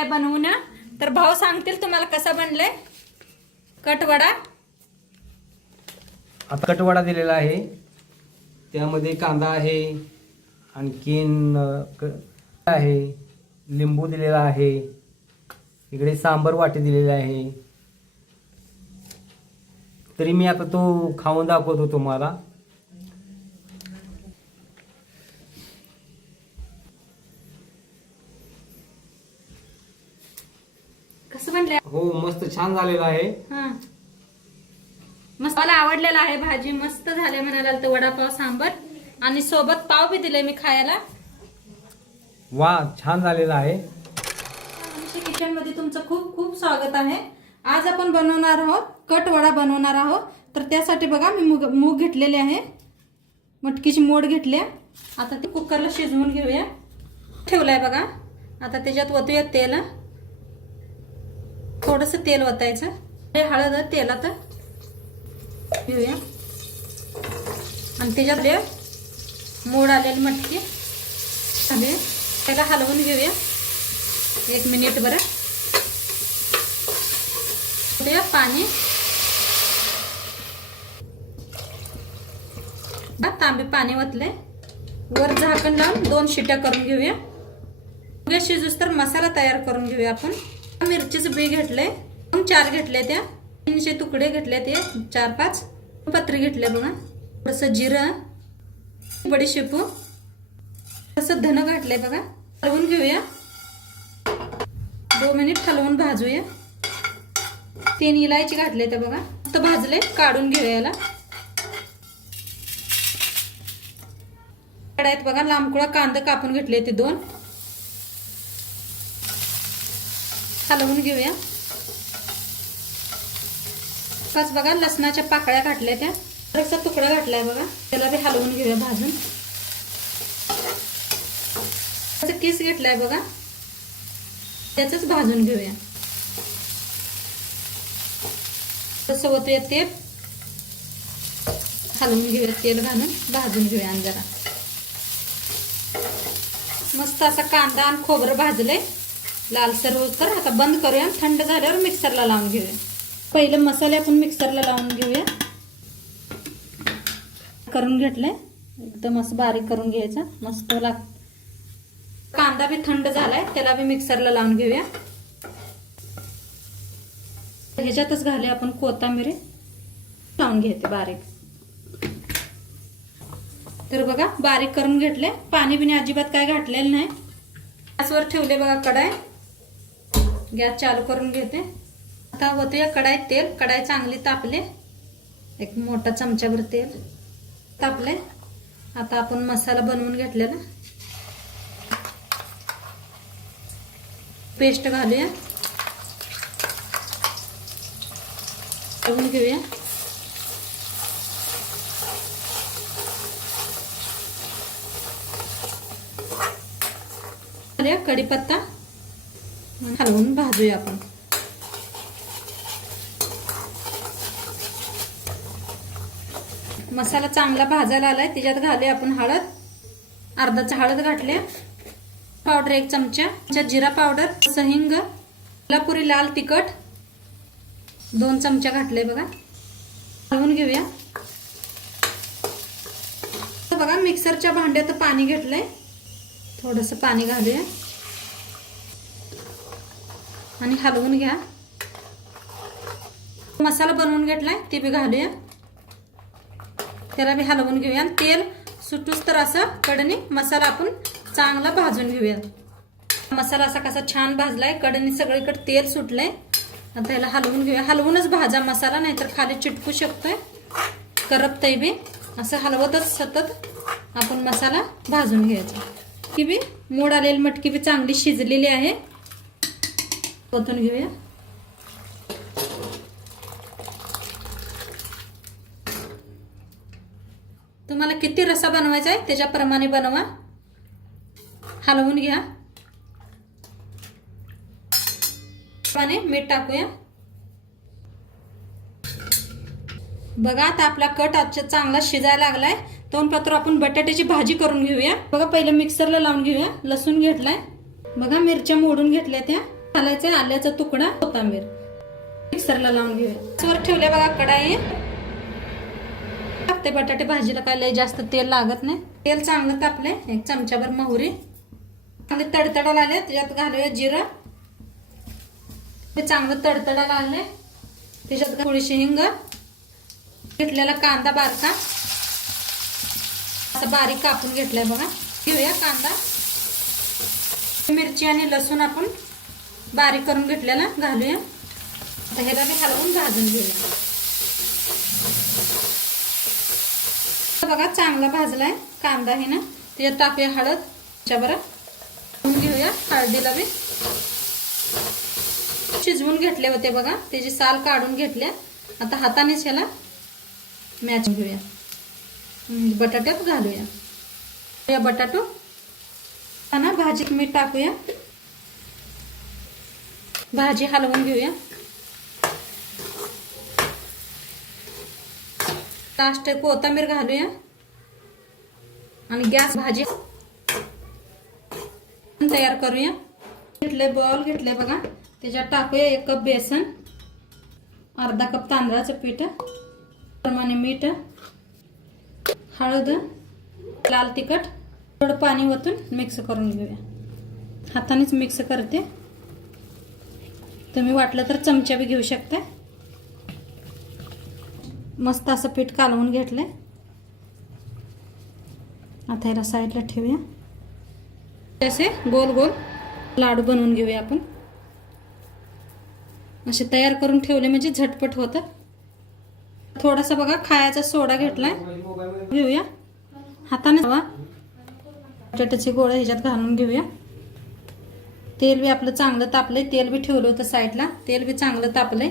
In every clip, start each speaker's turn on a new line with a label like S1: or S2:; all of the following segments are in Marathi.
S1: आहे बनवून तर भाव सांगतील तुम्हाला कसा बनलाय. कटवडा
S2: आता कटवडा दिलेला आहे. त्यामध्ये कांदा आहे आणखीन आहे लिंबू दिलेला आहे. इकडे सांबर वाटे दिलेले आहे. तरी मी आता तो खाऊन दाखवतो तुम्हाला. छान झालेला आहे.
S1: हा. मस्त मला आवडलेला आहे भाजी. मस्त झाले म्हणाला तर वडापाव सांबर. आणि सोबत पाव बी दिले मी खायला.
S2: वा छान झालेला आहे.
S1: किचनमध्ये तुमचं खूप खूप स्वागत आहे. आज आपण बनवणार आहोत कट वडा बनवणार आहोत. तर त्यासाठी बघा मी मूग मूग घेतलेले आहे. मटकीची मोड घेतली आहे. आता ते कुकरला शिजवून घेऊया. ठेवलाय बघा. आता त्याच्यात ओतूया तेल. थोडस तेल ओतायचं हे हळद तेलात घेऊया आणि त्याच्यात हे मोड आलेली मटकी आणि त्याला हलवून घेऊया. एक मिनिट बरं. ठेवूया पाणी. बा, तांबे पाणी ओतले वर झाकण लावून दोन शिट्या करून घेऊया. शिजूस तर मसाला तयार करून घेऊया आपण. मिरचीचं बी घेतलंय मग चार घेतल्या त्या तीनशे तुकडे घेतले ते चार पाच पत्री घेतले बघा. थोडंसं जिरं बडीशेपू तसं धन घातलंय बघा. हलवून घेऊया. दोन मिनिट हलवून भाजूया. तीन इलायची घातले ते बघा. तर भाजले काढून घेऊया याला. कढाईत बघा लांबकुळा कांदा कापून घेतले ते दोन. हलवून घेऊया. पाच बघा लसणाच्या पाकळ्या घातल्या त्या. असा तुकडा घातलाय बघा. त्याला बी हलवून घेऊया भाजून. त्याचा केस घेतलाय बघा. त्याच भाजून घेऊया. तसं होतं तेल हलवून घेऊया तेल घालून. भाजून घेऊया आणि जरा. मस्त असा कांदा आणि खोबरं भाजले लालसर तर आता बंद करूया थंड झाल्यावर मिक्सरला लावून घेऊया. पहिले मसाले आपण मिक्सरला लावून घेऊया. करून घेतलंय. एकदम असं बारीक करून घ्यायचं. मस्त लाग कांदा बी थंड झालाय त्याला बी मिक्सरला लावून घेऊया. ह्याच्यातच घाले आपण कोथांबिरी लावून घेते बारीक. तर बघा बारीक करून घेतले पाणी बिणी अजिबात काय घातलेलं नाही. गॅसवर ठेवले बघा कडाय गॅस चालू करून घेते. आता होते या कढाईत तेल कढाई चांगली तापले. एक मोठा चमच्याभर तेल तापले. आता आपण मसाला बनवून घेतलेला. पेस्ट घालूया. टाकून घेऊया. घालूया कढीपत्ता. हलवून भाजूया आपण. मसाला चांगला भाजायला आलाय त्याच्यात घालूया आपण हळद. अर्धाचा हळद घातले पावडर एक चमचा. जिरा पावडर सहिंग कोल्हापुरी लाल तिखट. दोन चमचा घातले बघा. हलवून घेऊया. बघा मिक्सरच्या भांड्यात पाणी घेतलंय. थोडंसं पाणी घालूया. आणि हलवून घ्या. मसाला बनवून घेतलाय ते बी घालूया. त्याला बी हलवून घेऊया. आणि तेल सुटूस तर असं कडणी मसाला आपण चांगला भाजून घेऊया. मसाला असा कसा छान भाजलाय कडणी सगळीकडे तेल सुटलंय. आता याला हलवून घेऊया. हलवूनच भाजा मसाला नाहीतर खाली चिटकू शकतोय. करपतय बी. असं हलवतच सतत आपण मसाला भाजून घ्यायचा. की बी मोड आलेली मटकी बी चांगली शिजलेली आहे. परतून घेऊया. तुम्हाला किती रसा बनवायचा आहे त्याच्याप्रमाणे बनवा. हलवून घ्या. पाणी मीठ टाकूया. बघा आता आपला कट आजच्या चांगला शिजायला लागलाय. दोन पात्र आपण बटाट्याची भाजी करून घेऊया. बघा पहिले मिक्सरला लावून घेऊया. लसूण घेतलाय. बघा मिरच्या मोडून घेतल्या त्या. घालायचा आल्याचा तुकडा कोथांबीर. मिक्सरला लावून घेऊया. वर ठेवल्या बघा कढाई. टाकते बटाटे भाजीला काय लय जास्त तेल लागत नाही. तेल चांगलं तापले. एक चमच्याभर मोहरी. चांगले तडतडाला आले त्याच्यात घालूया जिरं. ते चांगलं तडतडाला आले त्याच्यात थोडीशी हिंग. घेतलेला कांदा बारका. असं बारीक कापून घेतलाय बघा. घेऊया कांदा. मिरची आणि लसूण आपण बारीक करून घेतलेला घालूया. आता ह्याला मी हलवून भाजून घेऊया. बघा चांगला भाजलाय कांदा हे ना. त्याच्यात टाकूया हळद त्याच्याबरोबर घेऊया हळदीला मी शिजवून घेतले होते बघा त्याची साल काढून घेतल्या. आता हातानेच ह्याला मॅच घेऊया बटाट्यात घालूया. या बटाटो ना भाजीत मीठ टाकूया. भाजी हलवून घेऊया. लास्ट कोथंबीर घालूया. आणि गॅस भाजी तयार करूया. घेतले बॉल घेतले बघा. त्याच्यात टाकूया एक कप बेसन अर्धा कप तांदळाचं पीठ प्रमाणे मीठ हळद लाल तिखट थोडं पाणी ओतून मिक्स करून घेऊया. हातानेच मिक्स करते. तुम्ही वाटलं तर चमचा बी घेऊ शकता. मस्त असं पीठ कालवून घेतलं आता याला साईडला ठेवूया. असे गोल गोल लाडू बनवून घेऊया आपण. असे तयार करून ठेवले म्हणजे झटपट होतं थोडासा बघा खायचा सोडा घेतलाय. घेऊया. हाताने हवा बटाट्याचे गोळे ह्याच्यात घालून घेऊया. तेल बी आपलं चांगलं तापलंय तेल बी ठेवलं होतं साईडला. तेल बी चांगलं तापलंय.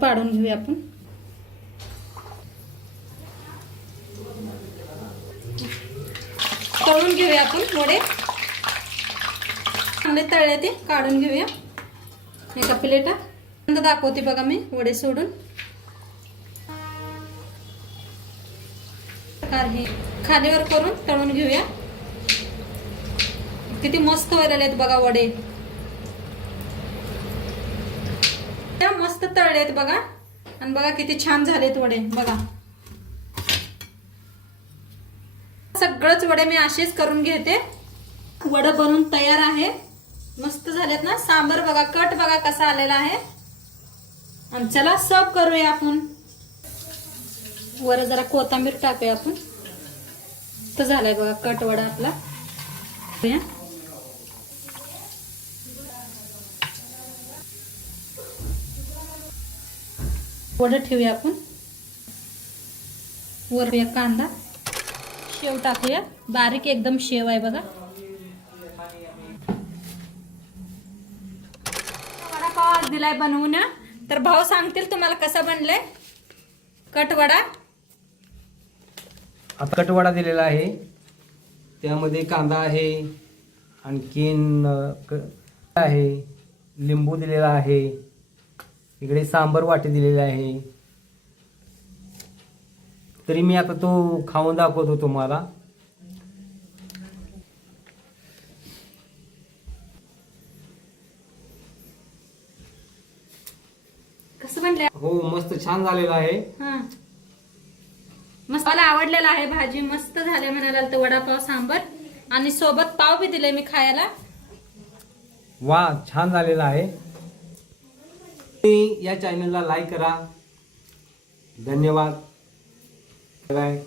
S1: पाडून घेऊया आपण. तळून घेऊया आपण वडे. चांगले तळले ते काढून घेऊया. एका प्लेटा नंतर दाखवते बघा मी वडे सोडून. प्रकार खालीवर करून तळून घेऊया. किती मस्त व्हायला आहेत बघा वडे. त्या मस्त तळलेत बघा. आणि बघा किती छान झालेत वडे बघा. सगळंच वडे मी असेच करून घेते. वड बनवून तयार आहे. मस्त झालेत ना? सांबर बघा कट बघा कसा आलेला आहे. आणि चला सर्व करूया आपण. वर जरा कोथंबीर टाकूया आपण. तर झालाय बघा कट वडा आपला. वड ठेवूया आपण. वर एक कांदा. शेव टाकूया. बारीक एकदम शेव आहे बघा. वडापाव आज दिलाय बनवून. तर भाऊ सांगतील तुम्हाला कसा बनलाय. कटवडा
S2: आता कटवाडा दिलेला आहे. त्यामध्ये कांदा आहे. आणखीन क- आहे. लिंबू दिलेला आहे. इकडे सांबर वाटे दिलेले आहे. तरी मी आता तो खाऊन दाखवतो तुम्हाला.
S1: कसं
S2: हो मस्त छान झालेला आहे.
S1: हा. मस्त मला आवडलेला आहे भाजी. मस्त झाले म्हणाला तर वडापाव सांबर. आणि सोबत पाव बी दिले मी खायला.
S2: वा छान झालेला आहे. तुम्ही या चॅनलला लाईक करा. धन्यवाद. बाय